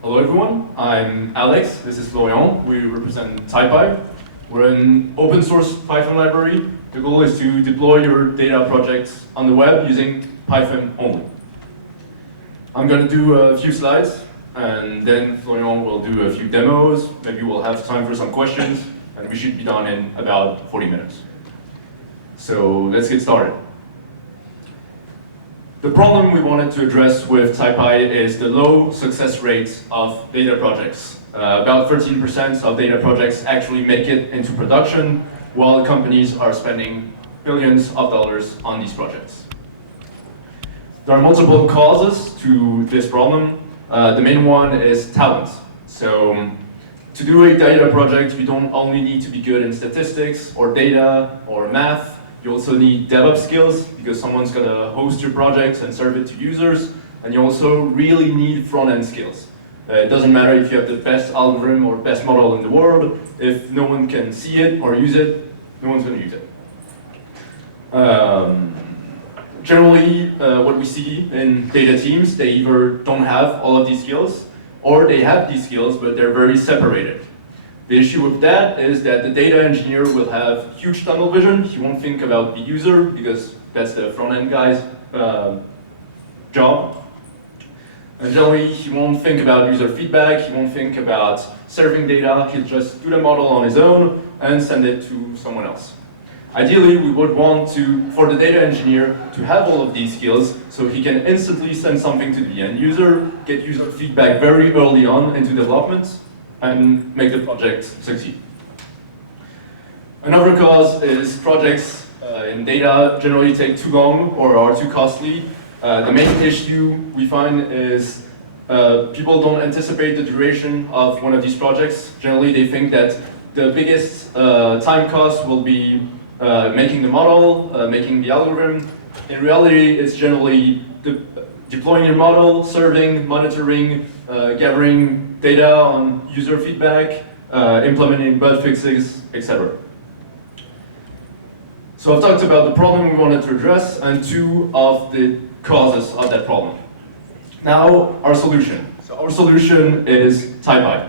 Hello everyone, I'm Alex, this is Florian, we represent Taipy. We're an open source Python library. The goal is to deploy your data projects on the web using Python only. I'm going to do a few slides and then Florian will do a few demos, maybe we'll have time for some questions and we should be done in about 40 minutes. So let's get started. The problem we wanted to address with Taipy is the low success rate of data projects. About 13% of data projects actually make it into production, while companies are spending billions of dollars on these projects. There are multiple causes to this problem. The main one is talent. So to do a data project, you don't only need to be good in statistics or data or math. You also need DevOps skills because someone's going to host your project and serve it to users. And you also really need front-end skills. It doesn't matter if you have the best algorithm or best model in the world. If no one can see it or use it, no one's going to use it. Generally, what we see in data teams, they either don't have all of these skills or they have these skills, but they're very separated. The issue with that is that the data engineer will have huge tunnel vision. He won't think about the user because that's the front-end guy's job. And generally, he won't think about user feedback. He won't think about serving data. He'll just do the model on his own and send it to someone else. Ideally, we would want for the data engineer to have all of these skills so he can instantly send something to the end user, get user feedback very early on into development, and make the project succeed. Another cause is projects in data generally take too long or are too costly. The main issue we find is people don't anticipate the duration of one of these projects. Generally, they think that the biggest time cost will be making the model, making the algorithm. In reality, it's generally deploying your model, serving, monitoring, gathering data on user feedback, implementing bug fixes, etc. So I've talked about the problem we wanted to address and two of the causes of that problem. Now, our solution. So our solution is Taipy.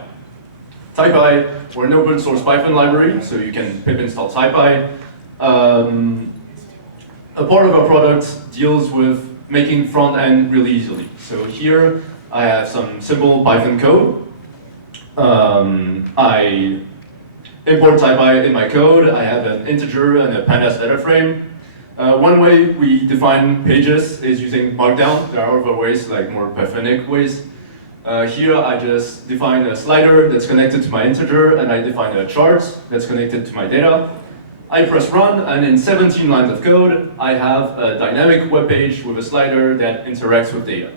Taipy, we're an open source Python library, so you can pip install Taipy. A part of our product deals with making front end really easily. So here I have some simple Python code. I import Taipy in my code. I have an integer and a pandas data frame. One way we define pages is using Markdown. There are other ways, like more Pythonic ways. Here I just define a slider that's connected to my integer, and I define a chart that's connected to my data. I press run, and in 17 lines of code, I have a dynamic web page with a slider that interacts with data.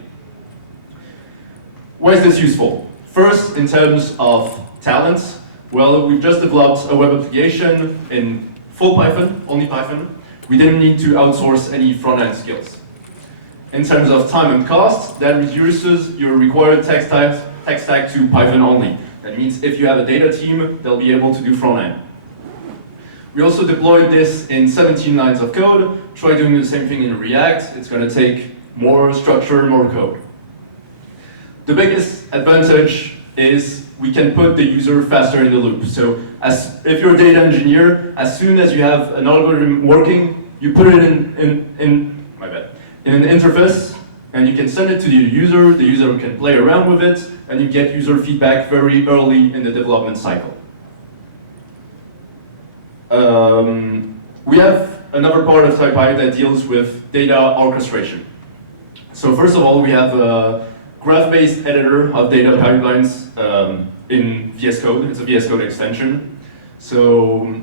Why is this useful? First, in terms of talent, well, we've just developed a web application in full Python, only Python. We didn't need to outsource any front-end skills. In terms of time and cost, that reduces your required tech stack to Python only. That means if you have a data team, they'll be able to do front-end. We also deployed this in 17 lines of code. Try doing the same thing in React. It's going to take more structure, more code. The biggest advantage is we can put the user faster in the loop. So if you're a data engineer, as soon as you have an algorithm working, you put it in an interface, and you can send it to the user can play around with it, and you get user feedback very early in the development cycle. We have another part of Taipy that deals with data orchestration. So first of all, we have a graph-based editor of data pipelines in VS Code. It's a VS Code extension. So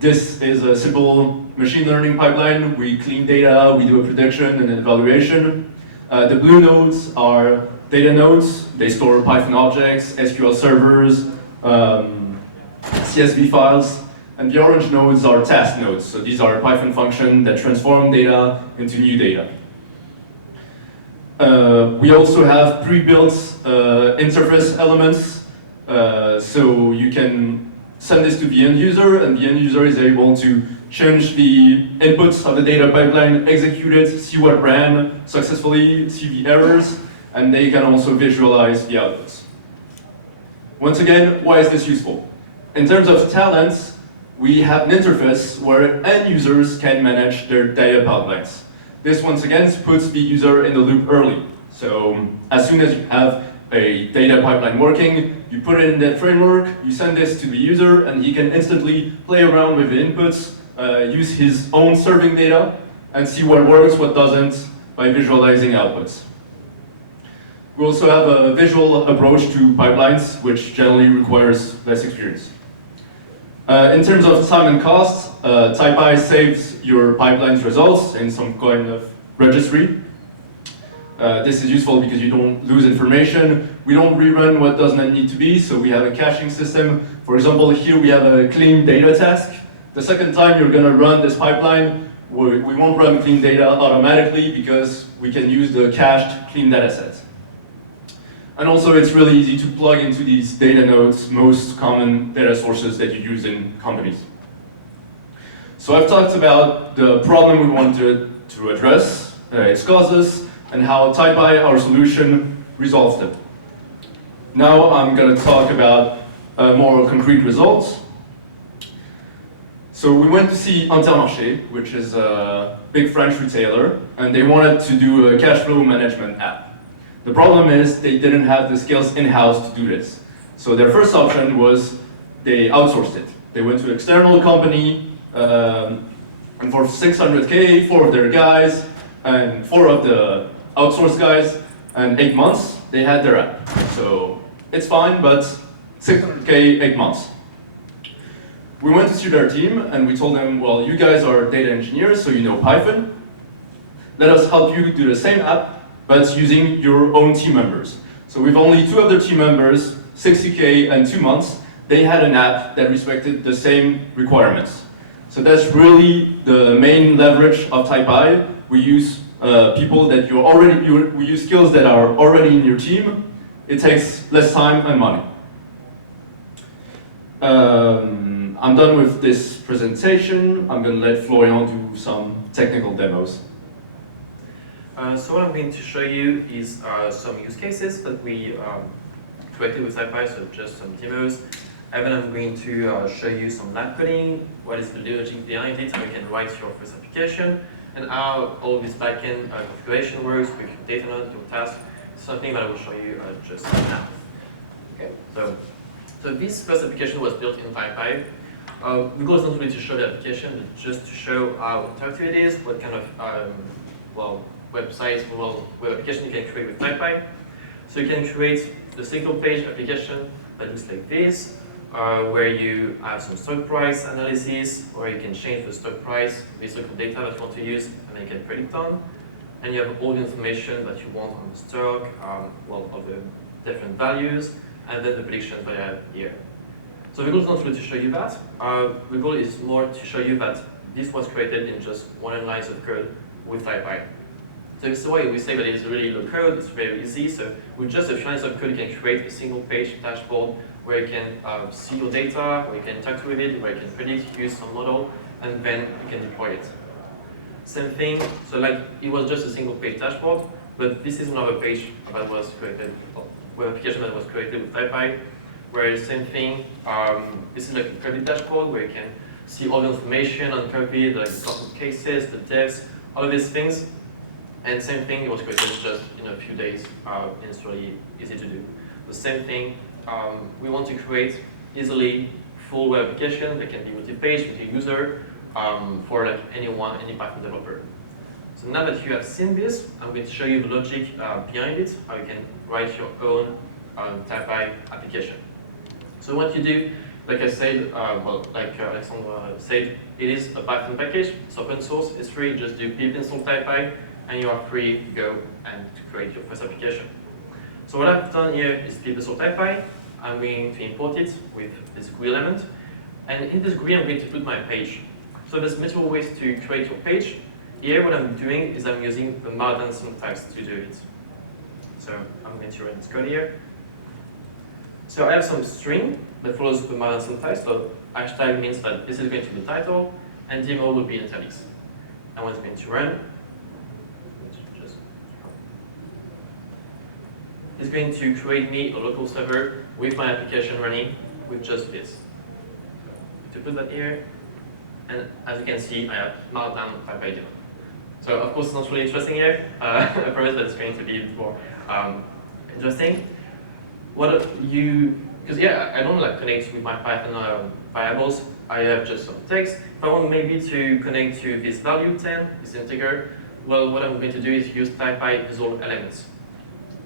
this is a simple machine learning pipeline. We clean data, we do a prediction and an evaluation. The blue nodes are data nodes. They store Python objects, SQL servers, CSV files. And the orange nodes are task nodes. So these are Python functions that transform data into new data. We also have pre-built interface elements. So you can send this to the end user, and the end user is able to change the inputs of the data pipeline, execute it, see what ran successfully, see the errors, and they can also visualize the outputs. Once again, why is this useful? In terms of talents, we have an interface where end users can manage their data pipelines. This once again puts the user in the loop early. So as soon as you have a data pipeline working, you put it in that framework, you send this to the user, and he can instantly play around with the inputs, use his own serving data, and see what works, what doesn't, by visualizing outputs. We also have a visual approach to pipelines, which generally requires less experience. In terms of time and cost, Taipy saves your pipeline's results in some kind of registry. This is useful because you don't lose information. We don't rerun what does not need to be, so we have a caching system. For example, here we have a clean data task. The second time you're going to run this pipeline, we won't run clean data automatically because we can use the cached clean data set. And also, it's really easy to plug into these data nodes, most common data sources that you use in companies. So I've talked about the problem we wanted to address, its causes, and how Taipy, our solution, resolves them. Now I'm going to talk about more concrete results. So we went to see Intermarché, which is a big French retailer, and they wanted to do a cash flow management app. The problem is they didn't have the skills in-house to do this. So their first option was they outsourced it. They went to an external company, and for 600K, 4 of their guys, and 4 of the outsourced guys, and 8 months, they had their app. So it's fine, but 600K, 8 months. We went to see their team, and we told them, well, you guys are data engineers, so you know Python. Let us help you do the same app, but using your own team members. So with only 2 of their team members, 60K and 2 months, they had an app that respected the same requirements. So that's really the main leverage of Taipy. We use people that we use skills that are already in your team. It takes less time and money. I'm done with this presentation. I'm going to let Florian do some technical demos. So what I'm going to show you is some use cases that we created with Taipy, so just some demos. And then I'm going to show you some lab coding, what is the logic behind it, how you can write your first application, and how all this backend configuration works with your data node, your task, something that I will show you just now. Okay, so this first application was built in Taipy. The goal is not really to show the application, but just to show how interactive it is, what kind of, websites, web application you can create with Taipy. So you can create the single page application that looks like this, where you have some stock price analysis, where you can change the stock price based on the data that you want to use, and then you can predict on. And you have all the information that you want on the stock, of the different values, and then the predictions that I have here. So the goal is not really to show you that. The goal is more to show you that this was created in just 1 line of code with Taipy. So this is why we say that it's really low code, it's very easy. So with just a few lines of code, you can create a single page dashboard where you can see your data, where you can interact with it, where you can predict, use some model, and then you can deploy it. Same thing, so like it was just a single page dashboard, but this is another page that was created, web application that was created with Taipy, where same thing, this is like a credit dashboard where you can see all the information on credit, like the cost of cases, the debts, all of these things. And same thing, it was created just in a few days, and it's really easy to do. The same thing, we want to create easily full web application that can be multi-page, multi-user, for like anyone, any Python developer. So now that you have seen this, I'm going to show you the logic behind it, how you can write your own Taipy application. So what you do, like I said, like Alexandre said, it is a Python package, it's open source, it's free, just do pip install Taipy, and you are free to go and to create your first application. So what I've done here is pip install Taipy. I'm going to import it with this GUI element, and in this GUI I'm going to put my page. So there's multiple ways to create your page. Here what I'm doing is I'm using the Markdown syntax to do it. So I'm going to run this code here. So I have some string that follows the Markdown syntax. So hashtag means that this is going to be the title, and demo will be in italics. And when it's going to run, is going to create me a local server with my application running with just this. To put that here, and as you can see, I have Markdown Taipy. So of course, it's not really interesting here. I promise that it's going to be more interesting. Because yeah, I don't like connect with my Python variables. I have just some text. If I want maybe to connect to this value 10, this integer, well, what I'm going to do is use Taipy visual elements.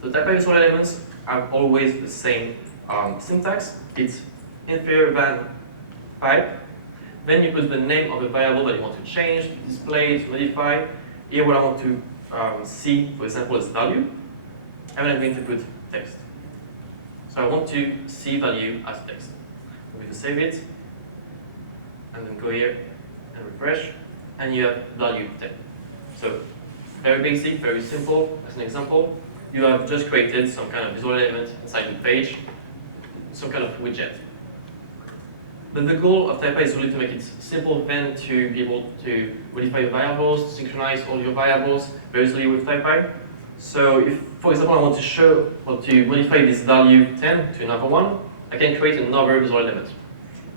So Taipy visual elements have always the same syntax. It's inferior than 5. Then you put the name of the variable that you want to change, to display, to modify. Here what I want to see, for example, is value. And then I'm going to put text. So I want to see value as text. I'm going to save it, and then go here and refresh, and you have value 10. So very basic, very simple. As an example, you have just created some kind of visual element inside the page, some kind of widget. But the goal of Taipy is really to make it simple then to be able to modify your variables, to synchronize all your variables very easily with Taipy. So if, for example, I want to show or to modify this value 10 to another one, I can create another visual element.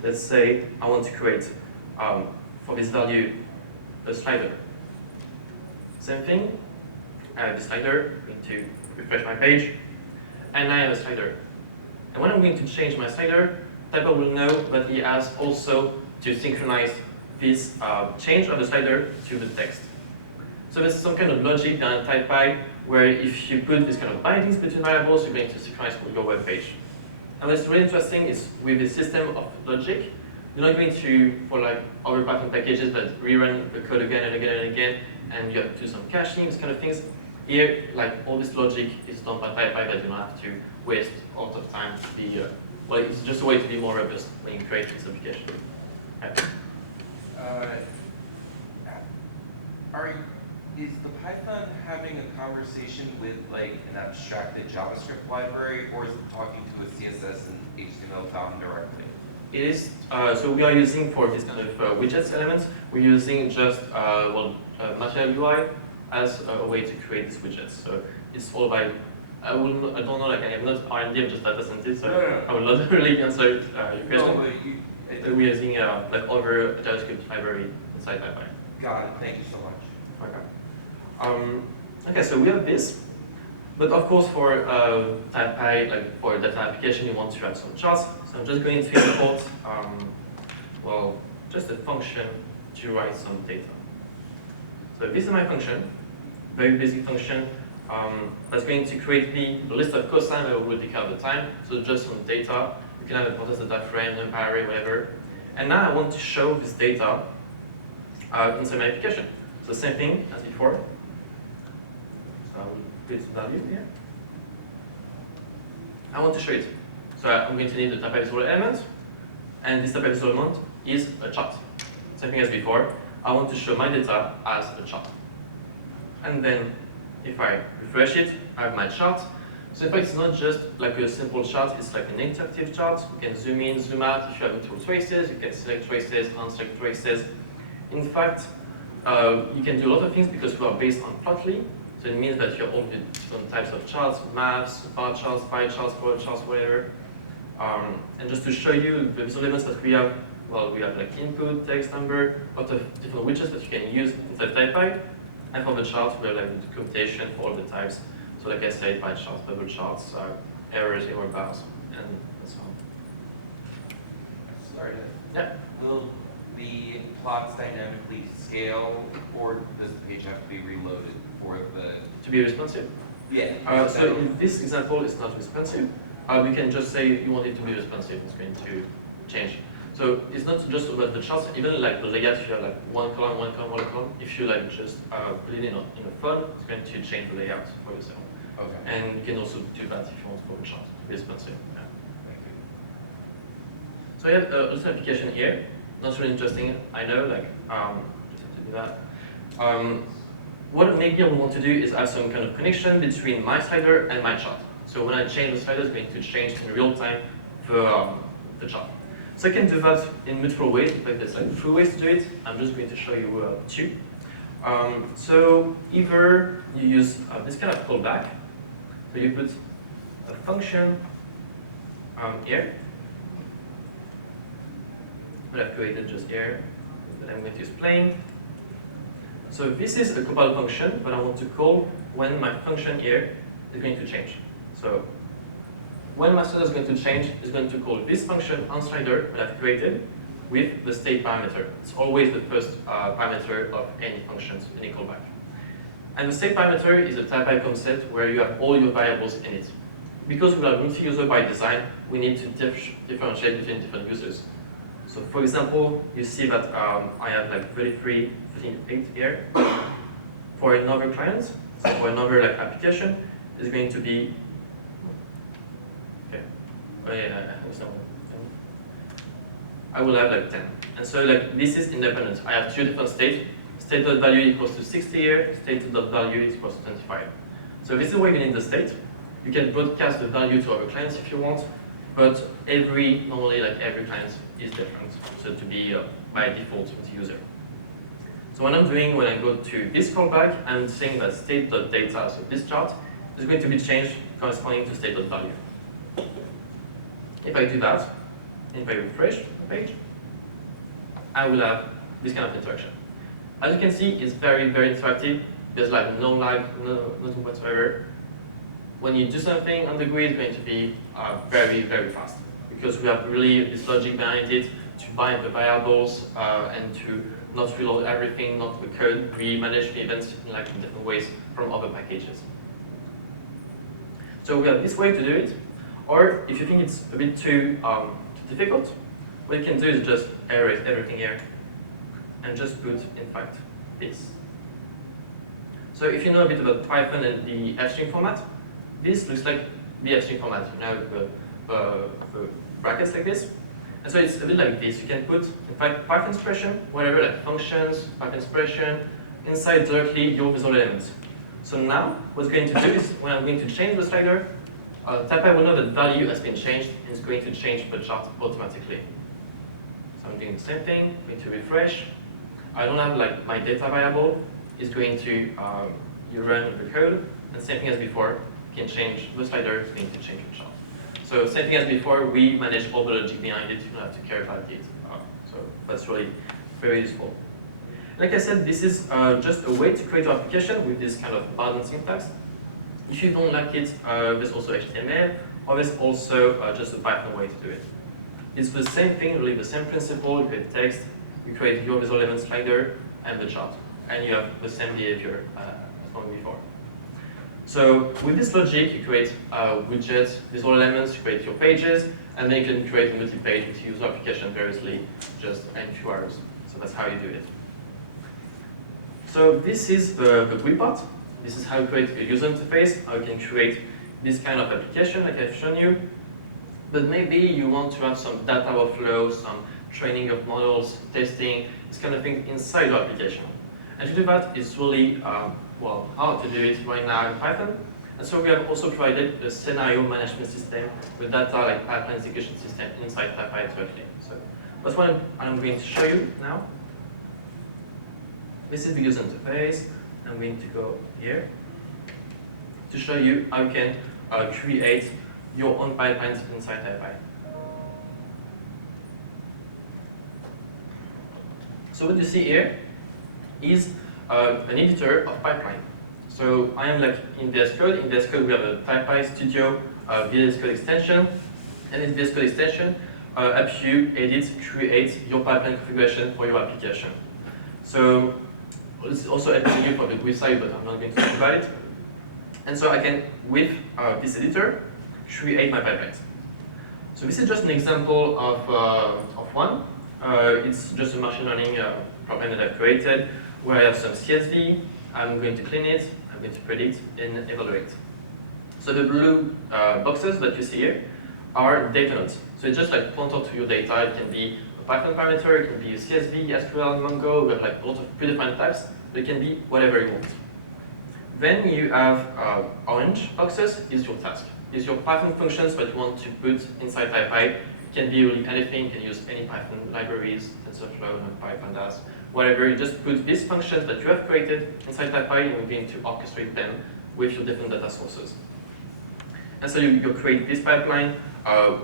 Let's say I want to create, for this value, a slider. Same thing, I have the slider, I'm going to refresh my page, and I have a slider. And when I'm going to change my slider, Taipy will know that he has also to synchronize this change of the slider to the text. So there's some kind of logic behind Taipy where if you put this kind of bindings between variables, you're going to synchronize your web page. And what's really interesting is with this system of logic, you're not going to, for like other Python packages that rerun the code again and again and again, and you have to do some caching, these kind of things. Here, like all this logic is done by Taipy that you don't have to waste a lot of time to be, well, it's just a way to be more robust when you create this application. Right. Is the Python having a conversation with like an abstracted JavaScript library, or is it talking to a CSS and HTML file directly? It is, so we are using for this kind of widgets elements, we're using just Material UI as a way to create these widgets. So it's all by, I don't know, like I am not R&D, I'm just data scientist, so No. I will not really answer your question. No, We're using like other JavaScript library inside Taipy. got it. Thank you so much. Okay. Okay, so we have this, but of course for Taipy, like for data application, you want to add some charts. So I'm just going to import, just a function to write some data. So this is my function, very basic function that's going to create me the list of cosine that will take out the time. So just some data. You can have a process data frame, NumPy array, whatever. And now I want to show this data inside my application. So same thing as before. So I will put value here. I want to show it. So I'm going to need the Taipy visual element, and this Taipy visual element is a chart. Same thing as before. I want to show my data as a chart. And then if I refresh it, I have my chart. So in fact, it's not just like a simple chart, it's like an interactive chart. You can zoom in, zoom out. If you have multiple traces, you can select traces, unselect traces. In fact, you can do a lot of things because we are based on Plotly. So it means that you have all the different types of charts, maps, bar charts, pie charts, color charts, whatever. And just to show you the visual elements that we have, well, we have like input, text, number, a lot of different widgets that you can use inside Taipy. And for the charts, we have like the computation for all the types. So like I said, pie charts, bubble charts, errors, error bars, and so on. Sorry. Yeah. Will the plots dynamically scale, or does the page have to be reloaded for the? To be responsive? Yeah. So in this example, it's not responsive. We can just say you want it to be responsive. It's going to change. So it's not just about the charts. Even like the layout, if you have like one column, one column, one column. If you like just put it in a font, it's going to change the layout for yourself. Okay. And you can also do that if you want for the chart to be responsive. Yeah. Thank you. So I have also an application here. Not really interesting. I know, like just have to do that. What maybe I want to do is have some kind of connection between my slider and my chart. So when I change the slider, it's going to change in real time the chart. So I can do that in multiple ways. In fact, there's like 3 ways to do it. I'm just going to show you 2. So either you use this kind of callback. So you put a function here that I've created just here that I'm going to explain. So this is a compile function, but I want to call when my function here is going to change. So when my slider is going to change, it's going to call this function onSlider that I've created with the state parameter. It's always the first parameter of any functions, any callback. And the state parameter is a Taipy concept where you have all your variables in it. Because we are multi-user by design, we need to differentiate between different users. So for example, you see that I have like 33, 38 here. For another client, so for another like application, it's going to be, okay, oh yeah, I understand. I will have like 10. And so like this is independent. I have two different states. State.value equals to 60 here, state.value equals to 25. So this is why you need the state. You can broadcast the value to other clients if you want, but normally like every client is different. So to be by default multi-user. So what I'm doing when I go to this callback, I'm saying that state.data, so this chart, is going to be changed corresponding to state.value. If I do that, if I refresh the page, I will have this kind of interaction. As you can see, it's very, very interactive. There's like no lag, nothing whatsoever. When you do something on the grid, it's going to be very, very fast because we have really this logic behind it to bind the variables and to not reload everything, not the code. We manage the events in like different ways from other packages. So we have this way to do it. Or if you think it's a bit too difficult, what you can do is just erase everything here and just put, in fact, this. So if you know a bit about Python and the F-string format, this looks like the F-string format. You know, the brackets like this. And so it's a bit like this. You can put, in fact, Python expression, whatever, like functions, Python expression, inside directly your visual elements. So now, what's going to do is, when I'm going to change the slider, Taipy will know that value has been changed and it's going to change the chart automatically. So I'm doing the same thing, going to refresh. I don't have like my data variable. It's going to you run the code, and same thing as before. You can change the slider, it's going to change the chart. So same thing as before, we manage all the logic behind it. You don't have to care about it. So that's really very useful. Like I said, this is just a way to create your application with this kind of button syntax. If you don't like it, there's also HTML, or there's also just a Python way to do it. It's the same thing, really the same principle. You create text, you create your visual element slider, and the chart. And you have the same behavior as one before. So with this logic, you create widgets, visual elements, you create your pages, and then you can create a multi-page multi-user application very easily, just in a few hours. So that's how you do it. So this is the GUI part. This is how you create a user interface, how you can create this kind of application like I've shown you. But maybe you want to have some data overflow, some training of models, testing, this kind of thing inside your application. And to do that, it's really hard to do it right now in Python. And so we have also provided a scenario management system with data like pipeline execution system inside Taipy directly. So that's what I'm going to show you now. This is the user interface. I'm going to go here to show you how you can create your own pipelines inside Taipy. So what you see here is an editor of pipeline. So I am like in VS Code. In VS Code we have a Taipy Studio VS Code extension, and in VS Code extension helps you edit, create your pipeline configuration for your application. So it's also helping you for the GUI side, but I'm not going to talk about it. And so I can, with this editor, create my pipelines. So this is just an example of one. It's just a machine learning problem that I've created, where I have some CSV. I'm going to clean it, I'm going to predict, and evaluate. So the blue boxes that you see here are data nodes. So it's just like pointer to your data. It can be a Python parameter, it can be a CSV, SQL, Mongo. We have like a lot of predefined types, but it can be whatever you want. Then you have orange boxes is your task. Is your Python functions that you want to put inside Taipy. It can be really anything. You can use any Python libraries, TensorFlow, NumPy, Pandas, whatever. You just put these functions that you have created inside Taipy, and we're going to orchestrate them with your different data sources. And so you create this pipeline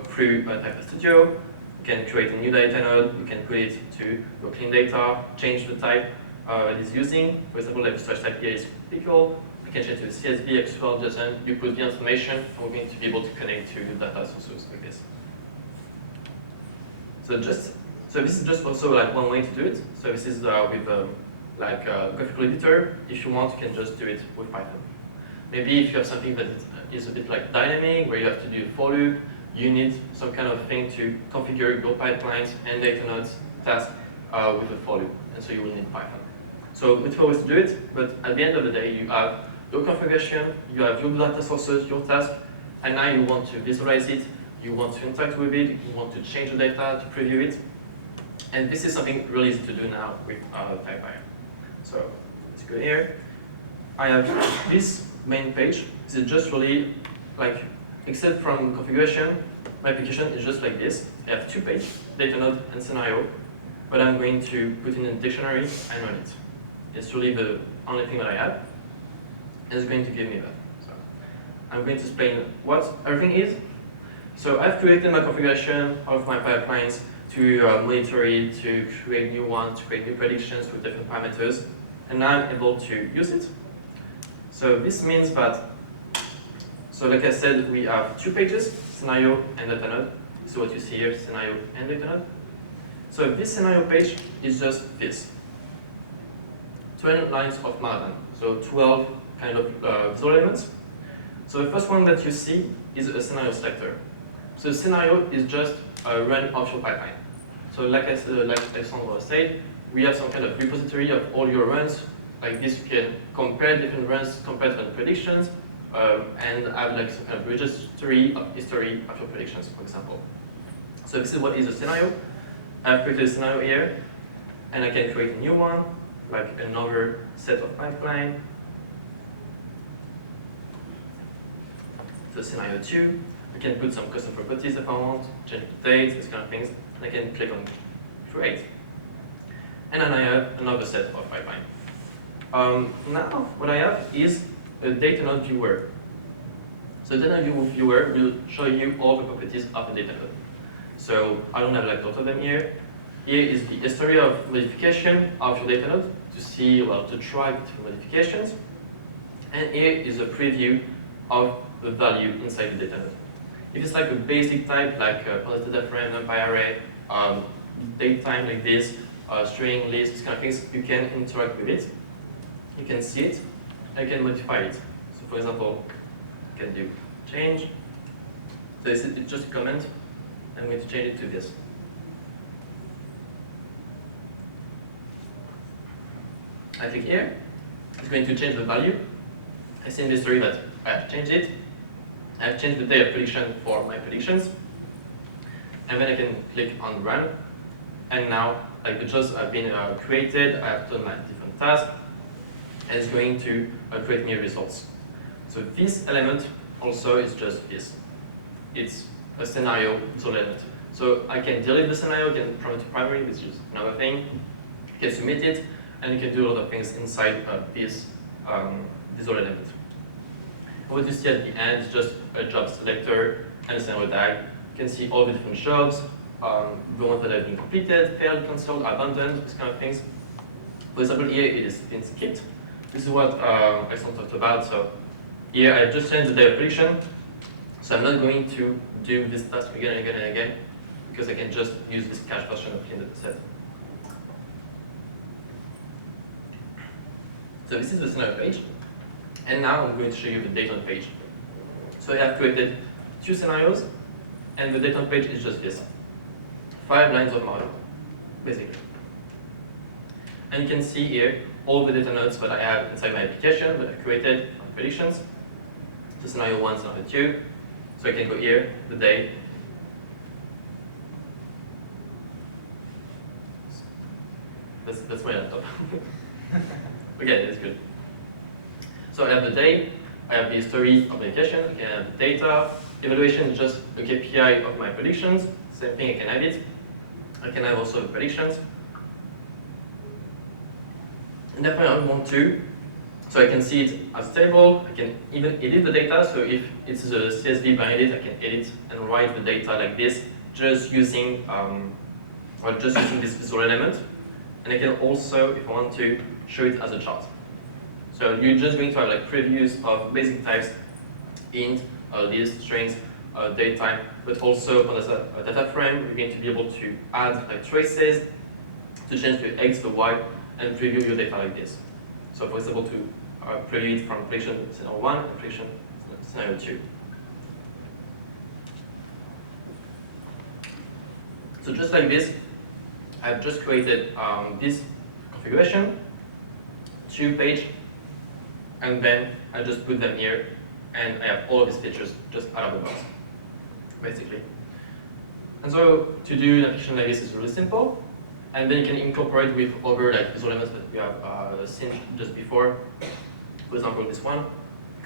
through Taipy Studio. You can create a new data node. You can put it to your clean data, change the type it is using. For example, like the storage type here is pickle. You can change to CSV, XML, JSON. You put the information, and we're going to be able to connect to the data sources like this. So this is just also like one way to do it. So this is with like a graphical editor. If you want, you can just do it with Python. Maybe if you have something that is a bit like dynamic, where you have to do a for loop, you need some kind of thing to configure your pipelines and data nodes task with a for loop. And so you will need Python. So multiple ways to do it, but at the end of the day, you have your configuration, you have your data sources, your task, and now you want to visualize it, you want to interact with it, you want to change the data, to preview it. And this is something really easy to do now with Taipy. So let's go here. I have this main page. This is just really like, except from configuration, my application is just like this. I have two pages, data node and scenario, but I'm going to put in a dictionary and run it. It's really the only thing that I have. And it's going to give me that. So I'm going to explain what everything is. So I've created my configuration of my pipelines to monitor it, to create new ones, to create new predictions with different parameters. And now I'm able to use it. So this means that, so like I said, we have two pages, scenario and data node. This is what you see here, scenario and data node. So this scenario page is just this. 12 lines of Markdown, so 12 kind of visual elements. So the first one that you see is a scenario selector. So the scenario is just a run of your pipeline. So like Alexandre said, we have some kind of repository of all your runs. Like this, you can compare different runs, compare different predictions, and have like some kind of registry of history of your predictions, for example. So this is what is a scenario. I've created a scenario here, and I can create a new one, like another set of pipeline. So scenario 2, I can put some custom properties if I want, change the dates, these kind of things, and I can click on create. And then I have another set of pipeline. Now, what I have is a data node viewer. So data node viewer will show you all the properties of the data node. So I don't have like a lot of them here. Here is the history of modification of your data node to see, well, to try different modifications. And here is a preview of the value inside the data node. If it's like a basic type, like positive data frame, numpy array, date time like this, string, list, these kind of things, you can interact with it. You can see it, and you can modify it. So for example, you can do change. So it's just a comment. I'm going to change it to this. I click here. It's going to change the value. I see in the history that I have changed it. I have changed the day of prediction for my predictions. And then I can click on run. And now, like the jobs have been created, I have done my different tasks, and it's going to create new results. So this element also is just this. It's a scenario visual element. So I can delete the scenario, I can promote to primary, which is another thing. You can submit it, and you can do a lot of things inside this visual element. What you see at the end is just a job selector and a scenario tag. You can see all the different jobs, the ones that have been completed, failed, cancelled, abandoned, these kind of things. For example, here it is been skipped. This is what Alexandre talked about. So here I just changed the day of prediction. So I'm not going to do this task again and again and again, because I can just use this cache version of clean data set. So this is the scenario page. And now I'm going to show you the data page. So I have created two scenarios, and the data page is just this. 5 lines of model, basically. And you can see here all the data nodes that I have inside my application that I've created on predictions. So scenario 1, scenario 2. So I can go here, the day. That's my laptop. Okay, that's good. So I have the day, I have the history of the application, I can have the data. Evaluation is just a KPI of my predictions. Same thing, I can add it. I can have also the predictions. And if I want to, So I can see it as a table. I can even edit the data. So if it's a CSV behind it, I can edit and write the data like this, just using this visual element. And I can also, if I want to, show it as a chart. So you're just going to have like previews of basic types, int, list, strings, date type, but also on a data frame, you're going to be able to add like traces to change the X, the Y, and preview your data like this. So for example, to preview it from prediction scenario 1 and prediction scenario 2. So just like this, I've just created this configuration, 2-page, and then I just put them here, and I have all of these features just out of the box, basically. And so to do an application like this is really simple, and then you can incorporate with other like visual elements that we have seen just before. For example, this one,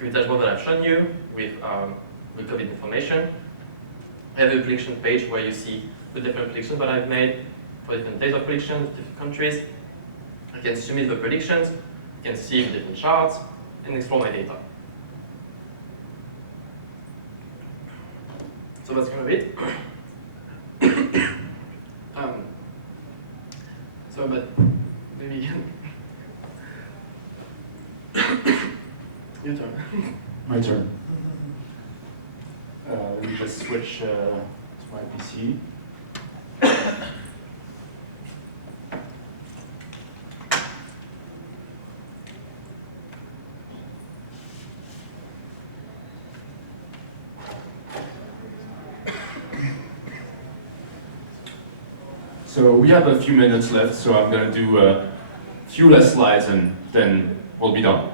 the dashboard that I've shown you with the COVID information. I have a prediction page where you see the different predictions that I've made for different days of predictions, different countries. I can submit the predictions, I can see the different charts, and explore my data. So that's kind of it. But maybe you can. Your turn. My turn. Let me just switch to my PC. So we have a few minutes left, so I'm going to do a few less slides and then we'll be done.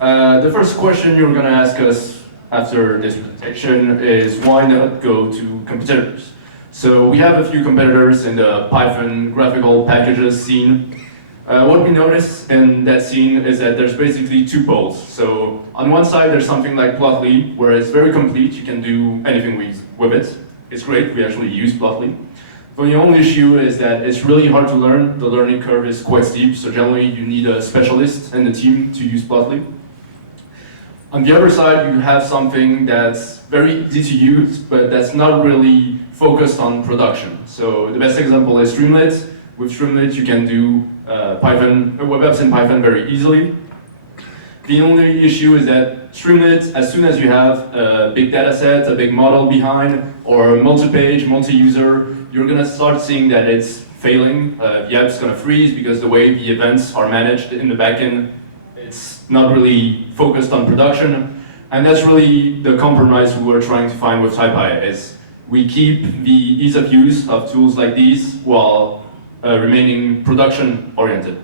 The first question you're going to ask us after this presentation is why not go to competitors? So we have a few competitors in the Python graphical packages scene. What we notice in that scene is that there's basically two poles. So on one side there's something like Plotly, where it's very complete, you can do anything with it. It's great, we actually use Plotly. But the only issue is that it's really hard to learn. The learning curve is quite steep, so generally you need a specialist in the team to use Plotly. On the other side, you have something that's very easy to use, but that's not really focused on production. So the best example is Streamlit. With Streamlit, you can do web apps in Python very easily. The only issue is that Streamlit, as soon as you have a big data set, a big model behind, or multi-page, multi-user, you're going to start seeing that it's failing. The app's going to freeze because the way the events are managed in the backend, it's not really focused on production. And that's really the compromise we were trying to find with Taipy, is we keep the ease of use of tools like these while remaining production-oriented.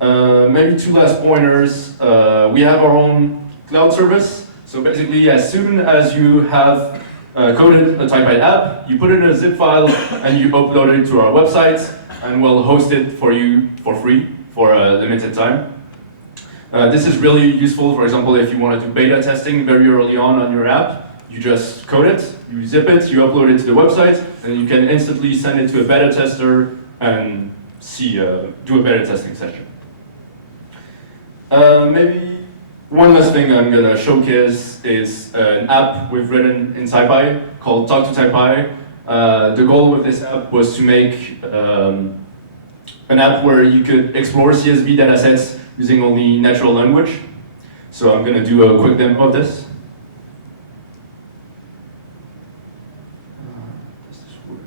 Maybe two last pointers. We have our own cloud service. So basically, as soon as you have coded a Taipy app, you put it in a zip file and you upload it to our website, and we'll host it for you for free for a limited time. This is really useful, for example, if you want to do beta testing very early on your app, you just code it, you zip it, you upload it to the website, and you can instantly send it to a beta tester and do a beta testing session. Maybe one last thing I'm going to showcase is an app we've written in Taipy called Talk to Taipy. The goal with this app was to make an app where you could explore CSV datasets using only natural language. So I'm going to do a quick demo of this. Does this work?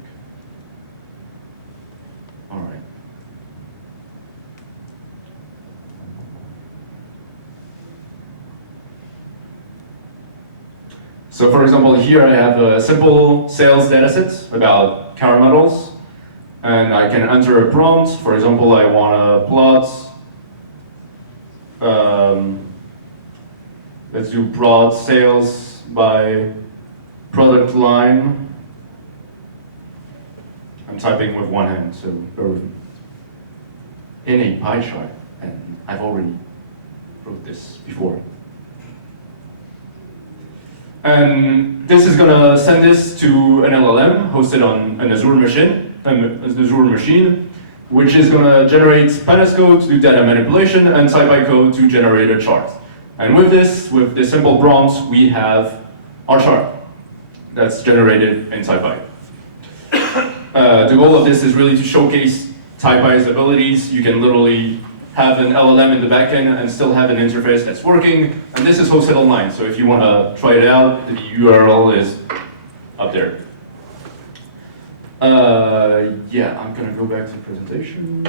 All right. So for example, here I have a simple sales dataset about car models, and I can enter a prompt. For example, I want to plot, let's do broad sales by product line. I'm typing with one hand, so bear with me. In a pie chart, and I've already wrote this before. And this is gonna send this to an LLM hosted on an Azure machine. which is going to generate pandas code to do data manipulation and Taipy code to generate a chart. And with this simple prompt, we have our chart that's generated in Taipy. The goal of this is really to showcase Taipy's abilities. You can literally have an LLM in the backend and still have an interface that's working. And this is hosted online, so if you want to try it out, the URL is up there. Yeah, I'm going to go back to the presentation.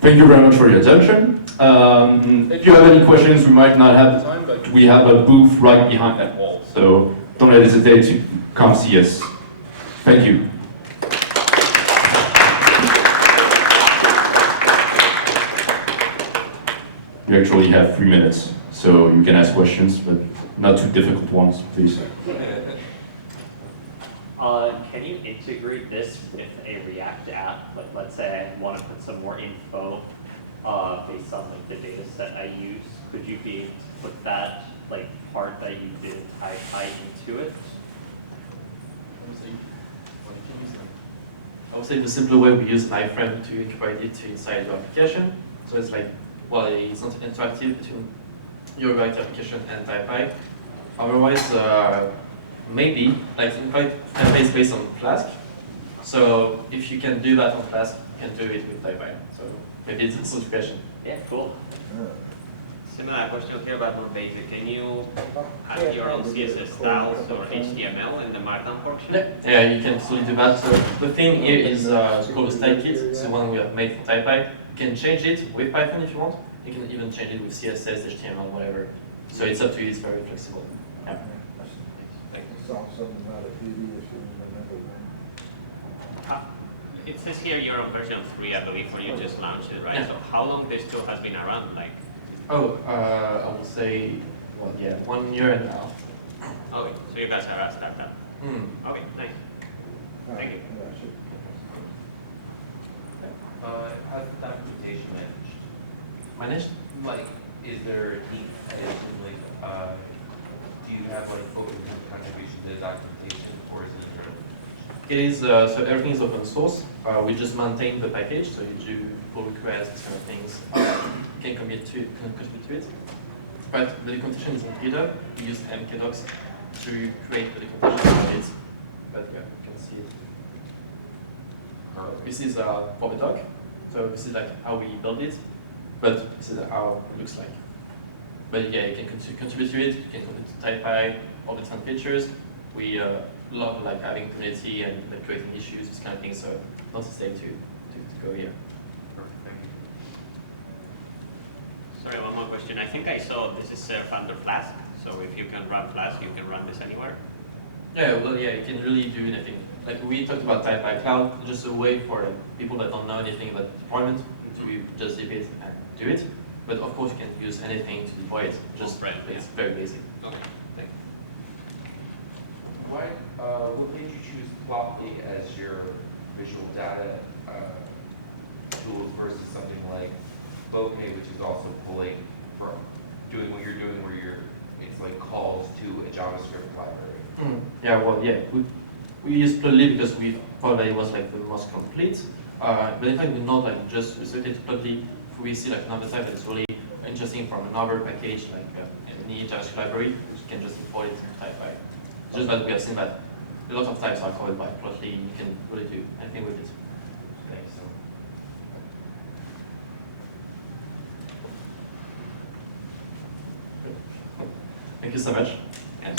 Thank you very much for your attention. If you have any questions, we might not have the time, but we have a booth right behind that wall. So don't hesitate to come see us. Thank you. You actually have 3 minutes, so you can ask questions, but not too difficult ones, please. Can you integrate this with a React app? Like, let's say I want to put some more info based on like the data set I use. Could you be able to put that like part that you did Taipy into it? I would say the simpler way we use an iframe to integrate it to inside your application. So it's like, well, it's not interactive between your React application and Taipy. Otherwise, maybe, like in fact, Taipy is based on Flask. So if you can do that on Flask, you can do it with Taipy. So maybe it's a solution. Yeah, cool. Similar question here, but more basic. Can you add your own CSS styles or HTML in the Markdown function? Yeah, you can totally do that. So the thing here is called a style kit. It's the one we have made for Taipy. You can change it with Python if you want. You can even change it with CSS, HTML, whatever. So it's up to you. It's very flexible. Yeah. It says here you're on version 3, I believe, when you just launched it, right? Yeah. So how long this tool has been around? Like, Oh, I would say, well, yeah, 1 year and a half. okay, so you guys are a startup. Okay, nice. Thank you. How's the documentation managed? Managed? Like, is there a team, I assume, like, do you have like open contribution to the documentation, or is it your? It is, so everything is open source. We just maintain the package, so you do pull requests, this kind of things. You can contribute to it. But the documentation is not GitHub. We use mkdocs to create the documentation of it. But yeah, you can see it. This is for the doc. So this is like how we build it, but this is how it looks like. But yeah, you can contribute to it. You can contribute to Taipy, all the different features. We love like having community and like, creating issues, this kind of thing. So not hesitate to go here. Thank you. Sorry, one more question. I think I saw this is under Flask. So if you can run Flask, you can run this anywhere. Yeah, well, yeah, you can really do anything. Like we talked about Taipy Cloud, just a way for like, people that don't know anything about deployment to just dip it and do it. But of course, you can use anything to deploy it. Just it's very basic. Okay, thank you. Why, what made you choose Plotly as your visual data tools versus something like Bokeh, which is also pulling from doing what you're doing, where it's like calls to a JavaScript library? Yeah, well, yeah, we used Plotly because we thought that it was like the most complete. But in fact, we're not like just restricted to Plotly. If we see like another type that's really interesting from another package, like any JavaScript library, you can just import it into Taipy. Just that we have seen that a lot of types are covered by Plotly. You can really do anything with it. Thanks. Thank you so much. Yes.